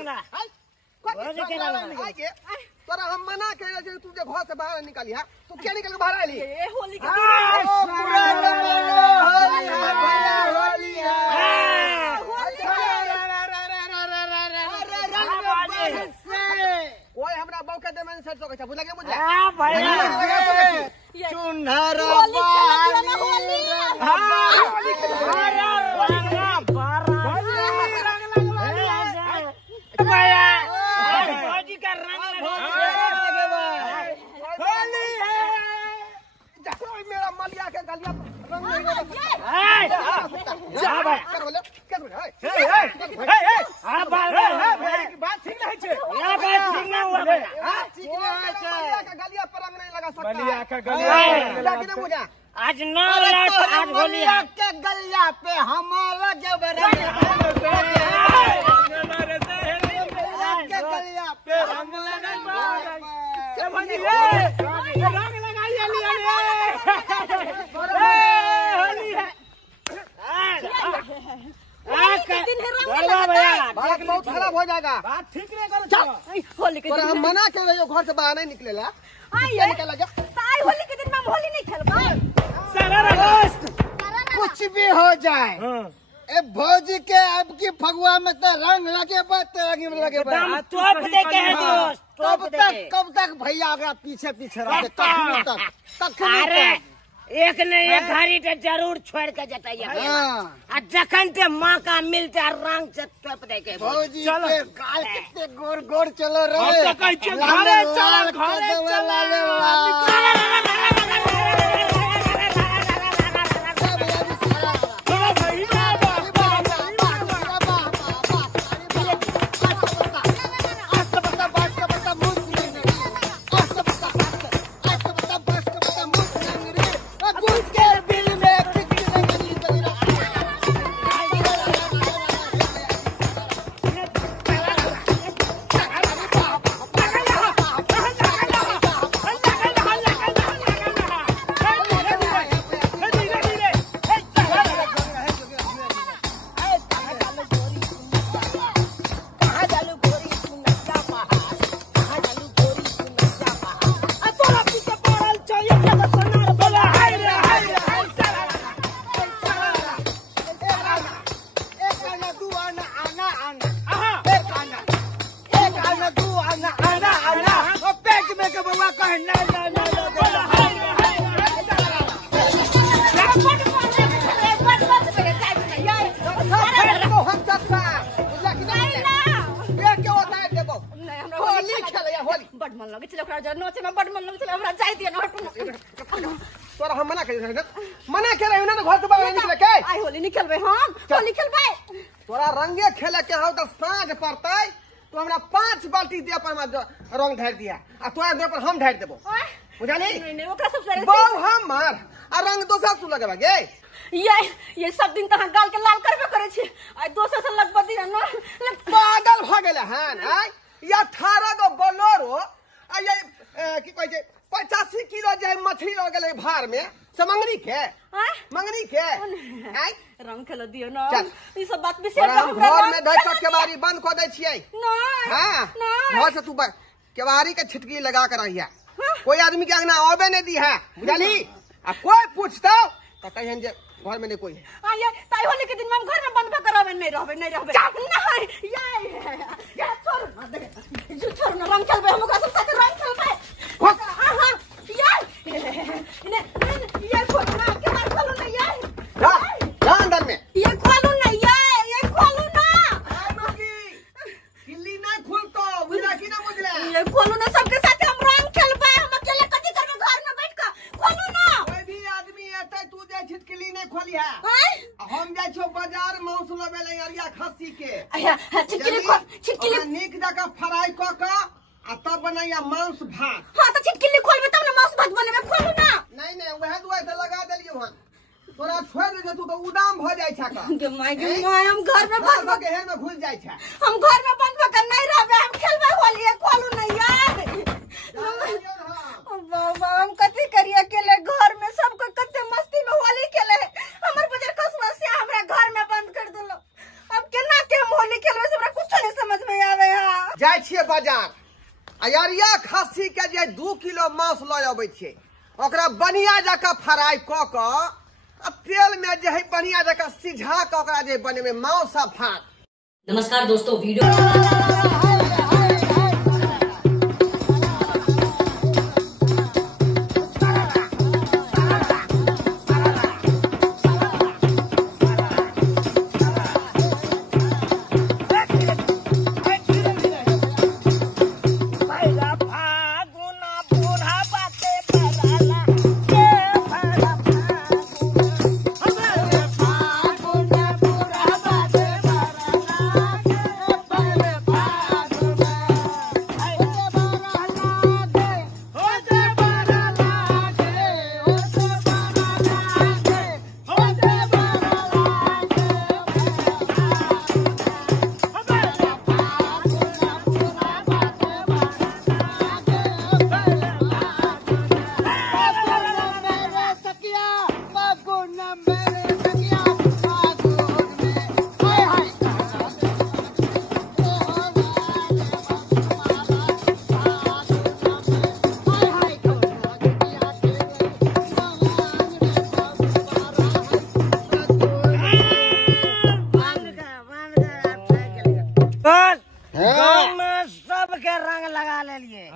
रंगा भौजी के रंगा तोरा हम मना करे जे तू जे घर से बाहर निकली है तू क्या निकल के बाहर आली ये होली के होली कोई हमरा बाऊ के देमन से तो बुझला के बुझला हां भैया चुनहरा होली भौजी का रंग होली है कोई मेरा मलिया के गलिया रंग नहीं जा भाई कर बोले कर बोले हां बात ठीक नहीं छे या बात ठीक ना हुआ भैया हां ठीक नहीं छे मलिया का गलिया पर रंग नहीं लगा सकता मलिया का गलिया लगा के मुझे आज 9 लाख आज होली है के गलिया पे हमारा जब रंग के गलिया पे रंग रंग लगाइए होली है बात बहुत खराब हो जाएगा बात ठीक नहीं करो होली के तोरा हम मना कर रहे हो घर से बाहर नहीं निकलेला निकल जा ताई होली के दिन में हम होली नहीं खेलबा कुछ भी हो जाए ए भौजी के अब की फगुआ में तो रंग लगे बात लगे तोप दे के है दोस्त कब तक भैया आगे पीछे पीछे रहे तक अरे एक नहीं एक घड़ी तो जरूर छोड़ के जताइए आ जखन ते मौका मिलते रंग से तोप दे के भौजी के गाल कितने गोर गोर चलो रे घरे चला बड़ मन लगे चलो ओकरा नोचे में बड़ मन लगे चलो हमरा जाय दिया न तोरा हम मना करे मना करे ना घर से बाहर निकले के आई होली निकलबे हम होली खेलबे तोरा रंगे खेले के हो तो साँझ पड़तै तो हमरा 5 बाल्टी दे पर रंग ढार दिया आ तोरा दे पर हम ढार देबो बुझानी नहीं ओकरा सब सारे बहु हम मार आ रंग दोसर तू लगेबा गे ये सब दिन तहां गाल के लाल करबे करे छी आ दोसर से लगबा दिया न पागल भ गेले हन या 18 गो बोलोरो आ ये की कहै छै 85 किलो जे मछली लग गेलै भार में समंगरी के मंगनी के रंग खेल दियो न ई सब बात विशेष घर में धइ के केवाड़ी बंद क दै छियै नहीं हां घर से तू केवाड़ी के छिटकी लगा कर रहिया कोई आदमी के अंगना आवे नहीं दी है बुझाली आ कोई पूछता तो कहन जे घर में नहीं कोई है ये ताई होली के दिन में हम घर में बंद करावे नहीं रहबे नहीं ये छोड़ ना दे जो छोड़ ना रंग खेलबे हम ओकरा सब साथे रंग खेलबे हां हां ये खोल ना के मार खोलो ना जा अंदर में ये खोलो ना ये खोलो ना बाकी किल्ली नहीं खुलतो बुझला कि ना बुझला ये खोलो ना सबके साथ हम रंग खेलबे हम अकेले कथि करबे घर में बैठ के खोलो ना कोई भी आदमी एतै तू जे छिटकली नहीं खोली है हम जाय छो बाजार मांस लेबे ले अरिया खस्सी के छिटकिली नीक जका फ्राई क के आ तब बनैया मांस भात हां तो छिटकिली खोलबे तब ना मांस भात बनेबे खोलो ना नहीं वह दुआई से लगा देलियो हन तोरा छोड़ दे तू तो उदाम भ जाय छ का गे माय हम घर में बंद के हेर में घुस जाय छ हम घर में बंद कर नहीं रहबे हम खेलबे होली खोलो ना यार बाबा हम कथि करिए अकेले घर में सब कोई कते मस्ती में होली खेले हमर बजर कसवा से हमरा घर में बंद कर देलो अब केना के हम होली खेलबे से हमरा कुछ नहीं समझ में आवे जाय छियै बाजार अयरिया खस्सी के जे 2 किलो मांस लय अबै छियै ओकरा बढ़िया जकाँ फ्राई क क तेल में जे है बढ़िया जकाँ सिझा के ओकरा जे बनेबे मांस आ भात। नमस्कार दोस्तों, वीडियो सबके रंग लगा ले लिए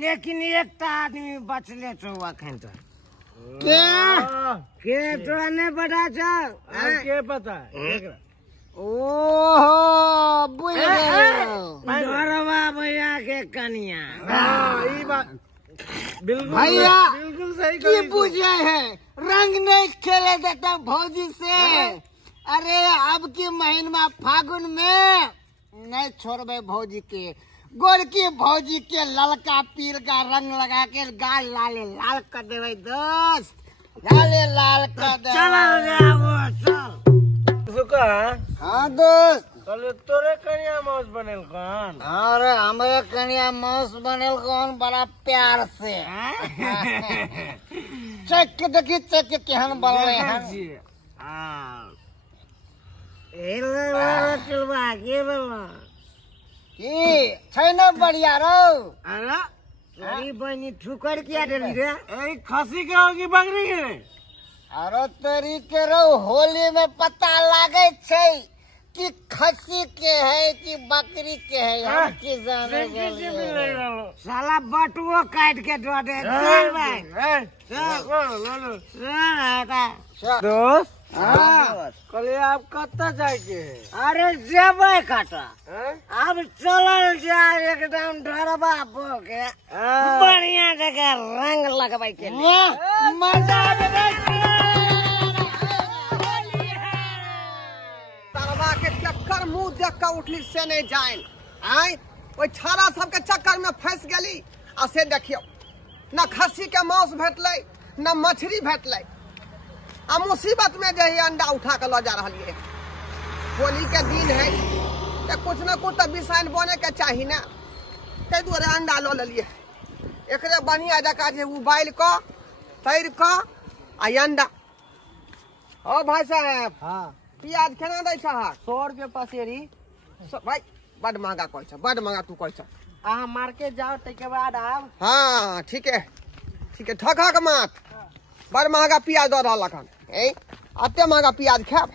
लेकिन एक आदमी बचले तो अखन तो के तो नहीं पता के पता ओहो बुझ गरवा भैया के कनिया ई बात बिल्कुल भैया बिल्कुल सही की बुझे है रंग नहीं खेले देता भौजी से। अरे अब की महीना फागुन में नहीं छोड़बे भौजी के गोरकी भौजी के ललका पील का रंग लगा के गाल लाले लाल कर देवे दोस्त, लाले लाल कर दे। हाँ दोस्त, तोरे कन्या मांस बनेल कौन? अरे हमारे कन्या मांस बनेल कौन बड़ा प्यार से चेक के देखी चेक के केहन बनले हैं। बढ़िया रो अरे बनी ठुकर किया डली रे खसी के होगी बकरी के अरे तरी के रो होली में पता लागे छे कि खसी के है कि बकरी के है हम की जाने साला बटुओ काट के दो दे चल भाई दोस्त कल आप कत्ता जाके? अरे जेबे काटा अब चलल जाए एकदम ढरबा बोके बढ़िया जगह रंग लगवाई के मजा तरवा के चक्कर मुंह देख के उठली से नहीं जाए आय ओई छाड़ा सबके चक्कर में फंस गेली आ से देखियो न खस्सी के मांस भेटले न मछली भेटले आ मुसीबत में जो है अंडा उठा के ला जा रही है। होली के दिन है तो कुछ न कुछ तो बिसाइन बने के चाहिए ना ते दुआरे अंडा लो लिए एक बढ़िया जगह जे उबाल क तैर क आ अंडा। ओ भाई साहब हाँ प्याज केना दै छ? 100 रुपया पसेरी भाई बड़ महंगा कहै छ, बड़ महंगा तू कहै छ। अहाँ मार्केट जाओ तके बाद आब। हाँ ठीक है ठका के मत बड़ महंगा प्याज दे रहल हन अते महंगा प्याज खाब।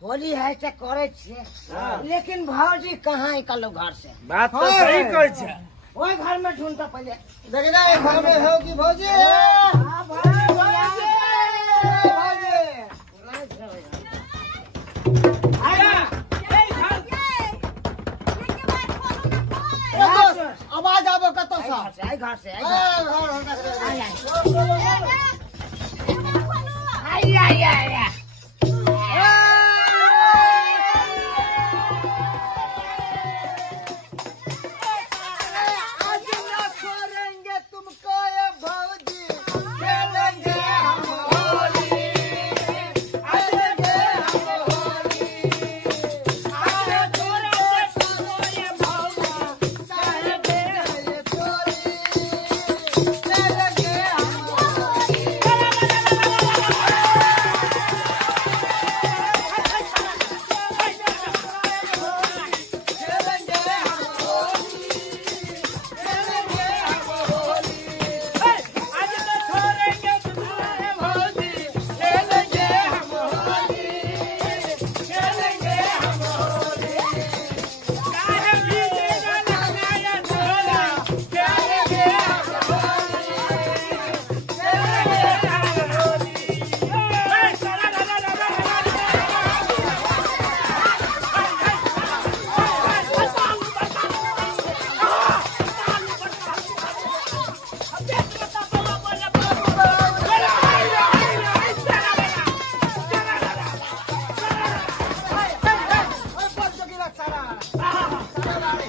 होली है से करे छे लेकिन भौजी कहाँ निकलो घर से? बात तो सही कहै छै। ओए घर में ढूंढता पहले देखना ये घर में हो कि भौजी? हां भौजी आवाज आबो कतो सा? घर से आई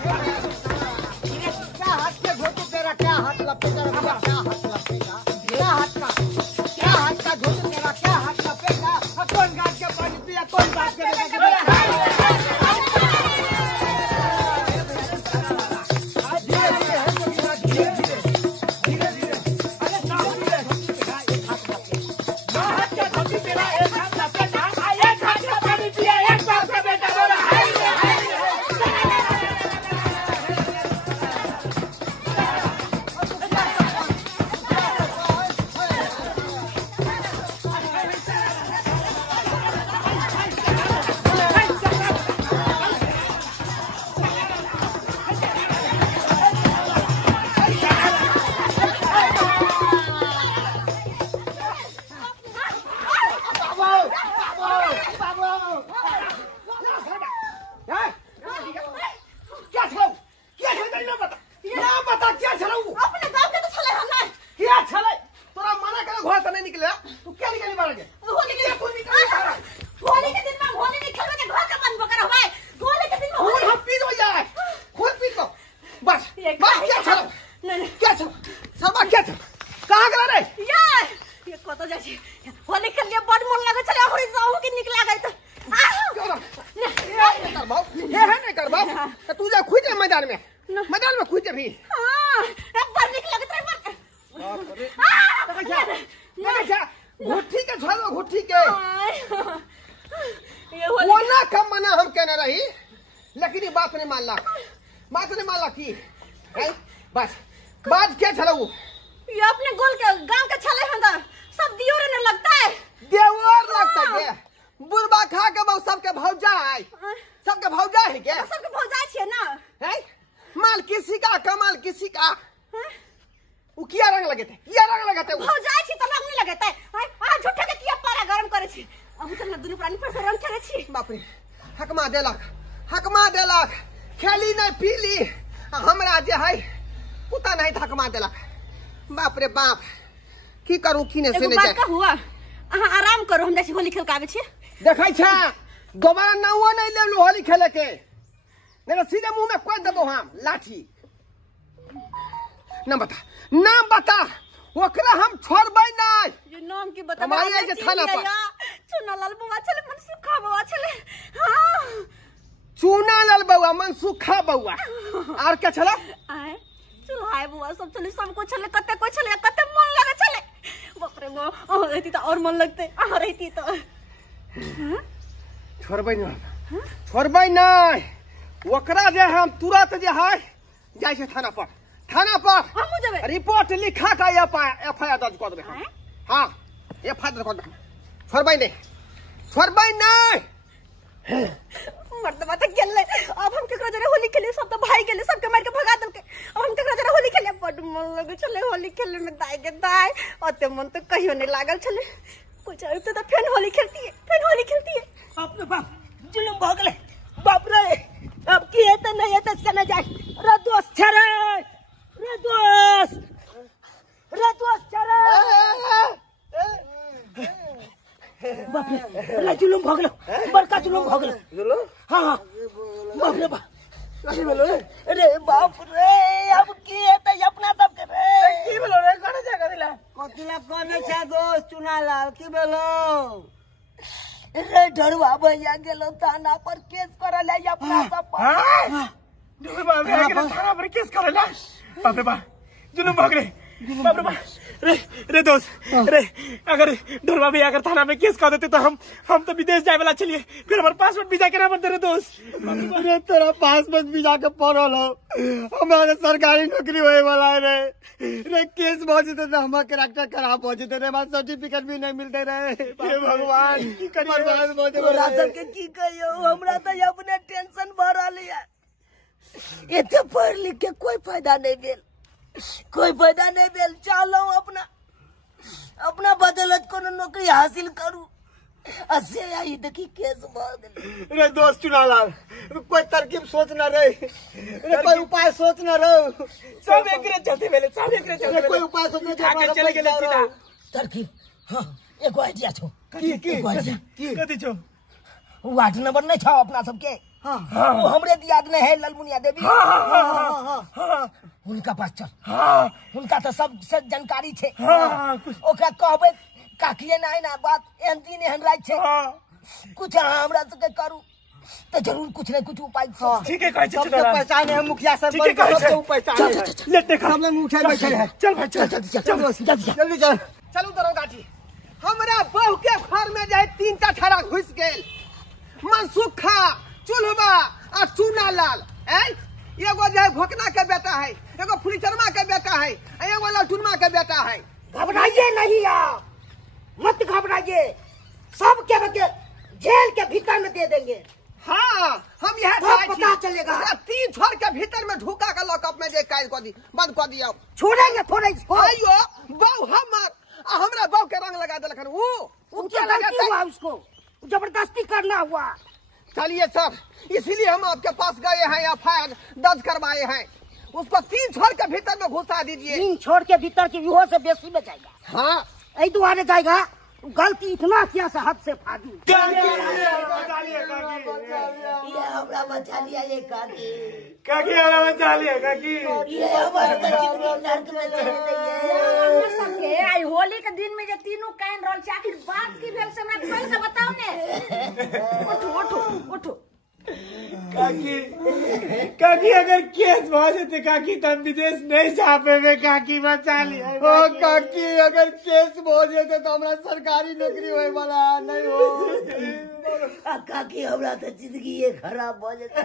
क्या हाथ के धोती तेरा, क्या हाथ लपेटा, क्या हाथ लपेटा, क्या हाथ का धोती तेरा, क्या हाथ लपेटा। कौन गाज के पानी पिया, कौन गाज के होली खेल लिए बड़ मन लगे चले और जाऊ के निकला गई तो ये है नहीं करबा तू जा खुद मैदान में खुद भी। हां एक बार निकला के तेरे घुट्टी के छोड़ो, घुट्टी के वो ना कम मना हम कहना रही, लेकिन ये बात नहीं मानला की बस बात क्या छला वो ये अपने गोल के गांव के छले हंदा सब दियोर ने लगता है, देवर लगता है बुरबा खा के बहु सबके भौजा है, सबके भौजा है क्या, सबके भौजा छे ना है माल किसी का कमाल किसी का। वो किया रंग लगे थे भौजा छी त रंग नहीं लगता है आ झूठे के किया पारा गरम करे छी अब चल दुनु प्राणी पर रंग खेले छी। बाप रे हकमा देलक खेली नहीं पीली हमरा जे है पुता नहीं हकमा देलक। बाप रे बाप की करू किने से नहीं जाए हुआ अहाँ आराम करो, हम जैसे होली खेल के आवे छी देखै छ दोबारा नाओ नहीं ले लो होली खेले के, नहीं सीधे मुंह में कोई देबो हम लाठी। नाम बता ओकरा हम छोड़बै नहीं। ये नाम की बता हमारे जे थाना पर चुनालाल बुआ चले मनसुखा बुआ चले। हां चुनालाल बुआ मनसुखा बुआ और क्या चला आए चुल्हाए बुआ सब चले, सब कुछ चले, कते कोई चले, कते मन लगे चले। बाप रे वो रहती तो और मन लगते आ रहती तो छोड़बै नहीं ओकरा जे हम तुरंत जे है जाय छै थाना पर हम जबे रिपोर्ट लिखा का एफआईआर दर्ज कर देबे। हां एफआईआर दर्ज कर देबे। छोड़बै नहीं मर्दवा तक गेले। अब हम केकरा जरे होली खेले, सब तो भाई गेले, सबके मार के भगा देलके। अब हम केकरा जरे होली खेले बड़ मन लगे चले, होली खेले में दाई ओते मन तो कहियो नहीं लागल चले। कुछ आइते तो फेन होली खेलती है अपने बाप जुलुम भ गेले बाप रे। अब की हेते नहीं हेते सने जाय रे दोस्त छरे रे दोस्त छरे बाप रे जुलुम भ गेले, बड़का जुलुम भ गेले। हां बाप रे बाप अरे बाप रे अब की हेते अपना सब के रे की बोलो रे कोने जगह दिला कोतिला कोने छा दोस्त चुनालाल की बोलो रे डरवा भैया गेलो थाना पर केस करले अपना सब पर। डरवा भैया गेलो थाना पर केस करले बाप रे बाप जुलुम भ गेले बाप रे बाप रे दोस्त रे अगर डरवा भैया अगर थाना में केस कर देते तो हम तो विदेश जाए वाला चलिए, फिर हमारा पासपोर्ट वीजा केना बनते रे दोस्त। अरे तेरा पासपोर्ट वीजा के पड़ल हो, हमारे सरकारी नौकरी होए वाला है रे केस पहुंच जेते तो हमारा कैरेक्टर खराब हो जेते रे, हमारा सर्टिफिकेट भी नहीं मिलते रे। हे भगवान की करिए राजन के की कहियो हमरा तो अपने टेंशन भरल है। एते पढ़ लिख के कोई फायदा नहीं भेल चलो अपना बदौलत कोनो नौकरी हासिल करू। असे आई देखी केस भाग रे दोस्त चुनालाल कोई तरकीब सोच ना रे कोई उपाय सोच ना रे सब एकरे चलते भेले कोई उपाय सोच ना चले गेले सीधा तरकीब। हां एगो आइडिया छो की कथि छो वार्ड नंबर नहीं छो अपना सबके वो हमरे दियाद में है ललमुनिया देवी। उनका पास चल। उनका तो सब से जानकारी छे। ओकरा कहबे काकिए ना बात एहन दिन एहन रात छे। कुछ हमरा से करू तो जरूर कुछ न कुछ उपाय। ठीक है सबके पहचान है मुखिया सरपंच सबके पहचान है। लेते खा सब लोग उठे बैठे हैं। चल भाई चल जल्दी चल। चलू दरोगा जी, हमरा बहू के घर में जाए 3 ठरा घुस गेल। मनसुखा चुलवा और चूना लाल एगो जो है भोकना के बेटा है, एगो फुलीचरमा के बेटा है, एगो ललटुनमा के बेटा है। घबराइए नहीं आप, मत घबराइए, सब के जेल के भीतर में दे देंगे। हाँ हम यह पता चलेगा। 3 छोर के भीतर में ढुका के लॉकअप में जे कैद कर दी, बंद कर दिया। छोड़ेंगे थोड़े इसको। आइयो बहू हमर हमरा बहू के रंग लगा दिलखन। वो क्या गलती हुआ उसको, जबरदस्ती करना हुआ। चलिए सर, इसीलिए हम आपके पास गए हैं, एफआईआर दर्ज करवाए हैं। उसको 3 छोर के भीतर में घुसा दीजिए। 3 छोर के भीतर की युवा से बेसी में जाएगा। हाँ यही दुआरे जाएगा। गलती इतना किया से हद से फाजू। ये हमरा बचा लिया ये काकी। काकी हमरा बचा लिया काकी। ये हमारे जिंदगी नर्क में चले गई है। आई होली के दिन में जे तीनों कान रोल छै, आखिर बात की भेल से हमरा खोल के बताओ ने। उठो काकी अगर केस हो जाते काकी तो हम विदेश नहीं जा पे काकी बचा लिया। काकी अगर केस हो जाते तो हमरा सरकारी नौकरी होए वाला नहीं हो। काकी हमरा तो जिंदगी ये खराब हो जाते।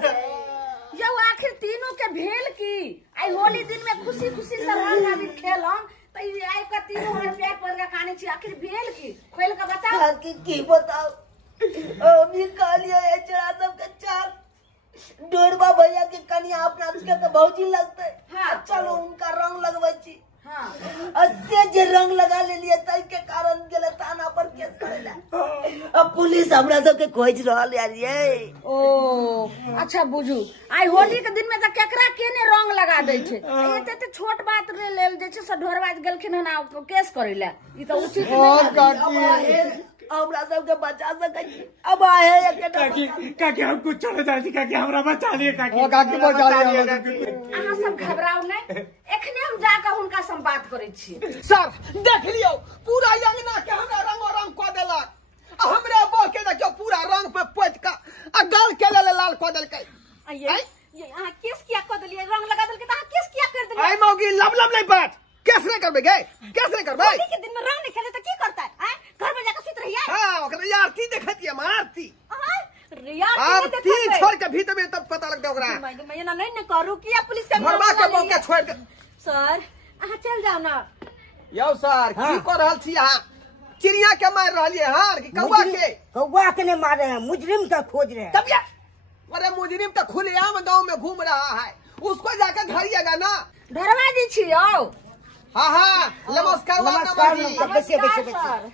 यो आखिर तीनों के भेल की आई होली दिन में खुशी खुशी से रंग अबीर खेलम तो आई का तीनों हर प्यार पर का खाने छी, आखिर भेल की खोल के बताओ। काकी की बताओ, अभी कालिया ये चढ़ा दब के चाल डोरबा भैया के कन्या अपना उसके तो भौजी लगते। हाँ चलो उनका रंग लगवे छी। हाँ अस्से जे रंग लगा ले लिए तई के कारण गेले थाना पर केस करेला। अब पुलिस हमरा सब के खोज रहल यार ये। ओ अच्छा बुझू, आई होली के दिन में तो केकरा केने रंग लगा दै छै। एते छोट बात लेल जे छै से ढोरबाज गेलखिन हन केस करेला, ई तो उचित नहीं। हमरा सब के बचा सकै छी। अब आए काकी हम कुछ चले जाती काकी हमरा बचा लिए काकी। काकी बचा लिए। अहाँ सब घबराओ नहीं, एखने हम जाकर हुनका से बात करै छी। सर देख लियो, पूरा अंगना के हमरा रंग कऽ देलक। हमरा बहू के देखियो पूरा रंग पे पोत के आ गाल के लाल कऽ देलकै। ये अहाँ केस किया कऽ देलियै, रंग लगा देलकै त अहाँ केस किया कर देलियै? आई मौगी लब नहीं बात, केस नहीं करबे गे, केस नहीं करबे। होली के दिन में रंग नहीं खेले त की करतै? घर में जाकर सुत रहिए। हां ओकरा आरती देखतिए, आरती यार अब 3 छोर के भीतर में तब पता लगता ओकरा। मैं ना नहीं करू किया पुलिस के घरवा के बहू के छोड़ के। सर अहाँ चल जाओ ना। यौ सर की कर रहल छी अहाँ? चिड़िया के मार रहलिए हां कि कौवा के ने मारे हैं, मुजरिम का खोज रहे हैं। तबियत अरे मुजरिम तो खुलेआम गांव में घूम रहा है, उसको जाकर धरिएगा ना। धरवा दी छियो। हाँ नमस्कार नमस्कार। सर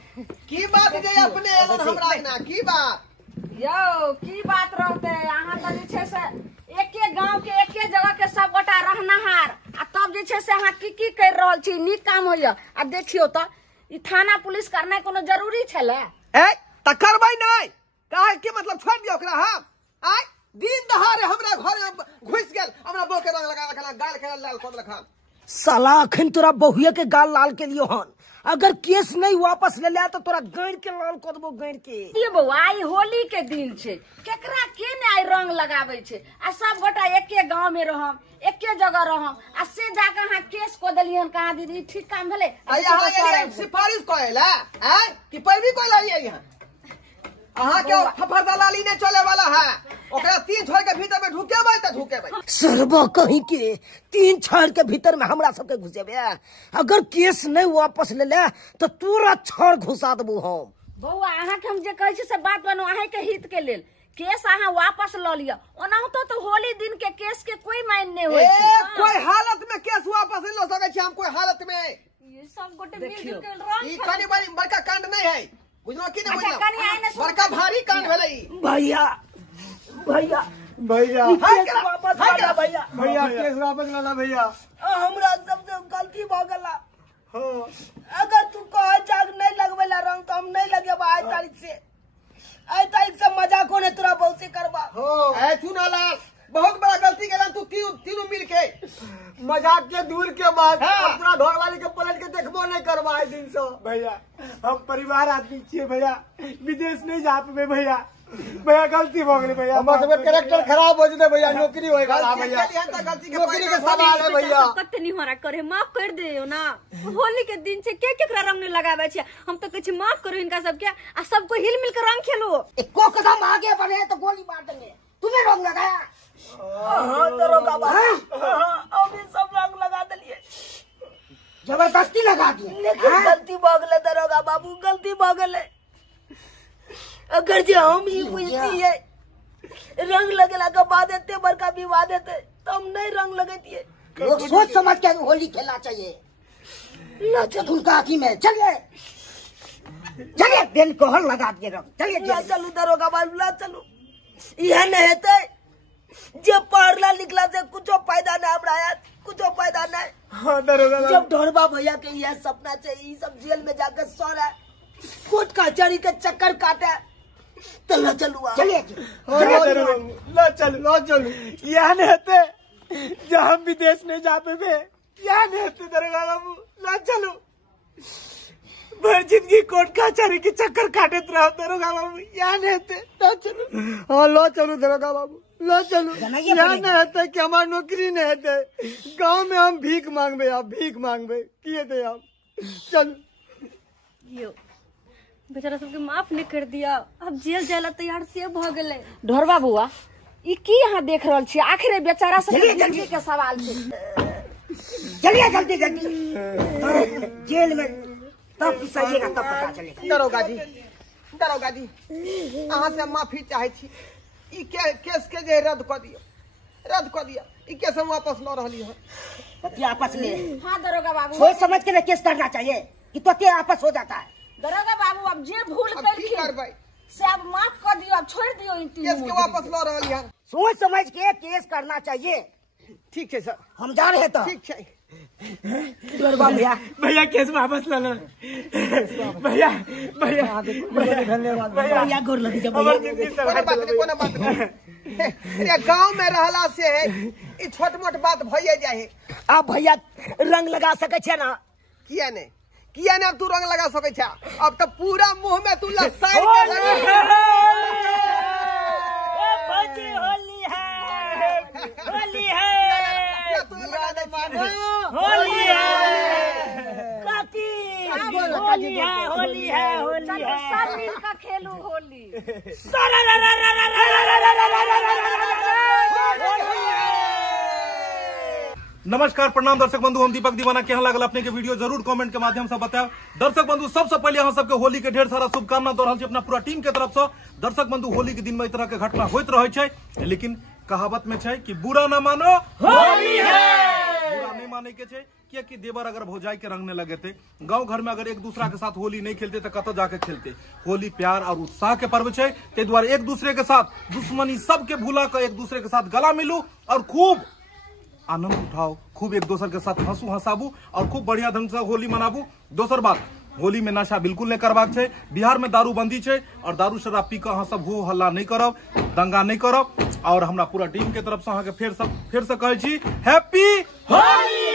की बात जे अपने एलन हमरा ना की बात यो की बात रहते अहाँ तो जे छै से एके गांव के एके जगह के सब गोटा रहनाहार आ तब जे छै से अहाँ की कर रहल छी? नीक काम होइया। आ देखियो तो ई थाना पुलिस करनाइ कोनो जरूरी छले? ए त करबै नहीं काहे के मतलब छोड़ दियो ओकरा। हम आइ दिन दहाड़े हमरा घर में घुस गेल, हमरा बहू के रंग लगा रखला, गाल के लाल कऽ देलक। साला अखन तोरा बहुए के गाल लाल के लियो हन, अगर केस नहीं वापस ले ले तो तोरा गैर के लाल कर देबो गैर के। ये बउआ आई होली के दिन छै, केकरा के ने आई रंग लगाबै छै आ सब गोटा एके गांव में रहम, एके जगह रहम आ से जाके अहाँ केस को देलियन। कहाँ दीदी ठीक काम भेले? यहाँ सिफारिश करेला है कि पैरवी कोई लाइए यहाँ अहाँ के फफर दलाली ने चले वाला है। ओकरा 3 छोर के भीतर में ढुकेबै त ढुकेबै। सरबा कहीं के 3 छोर के भीतर में हमरा सबके घुसेबे। अगर केस नहीं वापस ले ले तो तोरा छोर घुसा देबो हम। बउआ अहाँ के हम जे कहै छी से बात मानो, अहाँ के हित के लेल केस अहाँ वापस ल लिया। ओनाहुतो तो होली दिन के केस के कोई मायने नहीं होय छै। कोई हालत में केस वापस नहीं ल सकै छी हम, कोई हालत में। ये सब गोटे मिल के रंग ई कनी बड़का कांड नहीं है, बुझलो कि नहीं? अच्छा, कनी आइ ने बड़का भारी कांड भेलै। भैया भैया भैया वापस आला भैया। भैया केस वापस लाना भैया। हमरा सबसे गलती भ गेला। अगर तू कह जाग नहीं लगवेला रंग तो हम नहीं लगेबा आज तारीख से। ऐसा इससे मजाक होने तोरा बहुत से करबा ऐ चुनालाल बहुत बड़ा गलती केला तू तीनों मिल के। मजाक के दूर के बाद अपना घर वाले के पलट के देखबो नहीं करबा है दिन से। भैया हम परिवार आदमी छिए भैया, विदेश नहीं जा पे भैया, भैया गलती हो गई भैया। हमारे सब कैरेक्टर खराब हो जते भैया, नौकरी होएगा भैया, गलती नौकरी के सवाल है भैया। कते नहीं हो रहा करे, माफ कर दियो ना। होली के दिन से के केकरा रंग नहीं लगावे छे, हम तो कहै छी माफ करो इनका सबके, आ सबको हिल मिल कर रंग खेलो। एको कदम आगे बढ़े तो गोली मार देंगे। तूने रंग लगाया? हां दरोगा बाबू, अभी सब रंग लगा दिए, जबरदस्ती लगा दिए। गलती भ गेले दरोगा बाबू, गलती भ गेले। अगर जे हम ही बुझती है रंग लगेला के बाद एते बड़का विवाद हेते तो हम नहीं रंग लगेतिए। लोग सोच समझ के होली खेलना चाहिए। ना चल उनका आँखी में चलिए चलिए, बेल कोहर लगा दिए रंग। चलिए चलू दरोगा बाबू, ला चलू। यह नहीं हेते जे पढ़ला लिखला से कुछ फायदा ना, हमरा कुछ फायदा नहीं। हाँ दरोगा जब ढोरबा भैया के यह सपना चाहिए, सब जेल में जाकर सोरा कोर्ट कचहरी के चक्कर काटे तो ला चलू। चलिए ला चलू यहाँ रहते जब हम विदेश नहीं जा पे यहाँ रहते दरोगा बाबू, ला चलो। भर जिंदगी कोर्ट कचहरी के चक्कर काटते रहो दरोगा बाबू, यहाँ रहते ला चलो। हाँ लो चलो दरोगा बाबू, लो चलो। यहाँ नहीं रहते कि हमारी नौकरी नहीं रहते, गाँव में हम भीख मांगबे, आप भीख मांगबे किए थे आप। चलो बेचारा सबके माफ नहीं कर दिया, अब जेल जाए तैयार से भ गेले। ढोरबा बुआ ई की यहाँ देख रहल छी, आखिर बेचारा सब जिंदगी के सवाल छै। चलिए जल्दी जल्दी जेल में तब सहिएगा तब पता चलेगा। दरोगा जी अहाँ से माफी चाहे छी। ई केस के जे रद्द कर दिया, ई केस हम वापस ल रहली है। आपस में हाँ दरोगा बाबू, सोच समझ के केस करना चाहिए कि तो क्या आपस हो जाता है। दरोगा बाबू अब जे भूल करबै से अब माफ कर दियो, अब छोड़ दियो इन केस के वापस ल रहली है। सोच समझ के केस करना चाहिए। ठीक है सर, हम जा रहे तो ठीक है भैया। भैया केस वापस ला लो भैया, भैया धन्यवाद भैया, गोर लगी जब कोनो बात नहीं। गाँव में रहला से छोट मोट बात भइए जाए। आप भैया रंग लगा सके छे ना? किया नहीं अब तू रंग लगा सके छा? अब तो पूरा मुंह में तू लसाई के लगी। होली है, होली है, तू लगा दे होली है काकी, होली है, होली है, होली है। सब मिलकर खेलू होली। नमस्कार प्रणाम दर्शक बंधु, हम दीपक दीवाना। केहन लागल अपने के वीडियो जरूर कमेंट के माध्यम से बताओ। दर्शक बंधु सबसे पहले यहाँ सबके होली के ढेर सारा शुभकामना दे रहा है अपना पूरा टीम के तरफ से। दर्शक बंधु होली के दिन में इस तरह के घटना होते रहे छै, लेकिन कहावत में छै कि बुरा न मानो होली है, बुरा नहीं माने के छै। कि देवर अगर भौजाई के रंगने लगे थे, गांव घर में अगर एक दूसरा के साथ होली नहीं खेलते तो कतो जाके खेलते। होली प्यार और उत्साह के पर्व है, ते द्वारा एक दूसरे के साथ दुश्मनी सबके भूला कर एक दूसरे के साथ गला मिलू और खूब आनंद उठाओ, खूब एक दूसरे के साथ हंसू हंसाबू और खूब बढ़िया ढंग से होली मनाबू। दोसर बात, होली में नशा बिल्कुल नहीं करबाक छै। बिहार में दारू बंदी छै और दारू शराब पी कर अहाँ सब हो हल्ला नहीं करब, दंगा नहीं करब। और हमरा पूरा टीम के तरफ से अहाँ के फिर से कहे छी हैप्पी होली।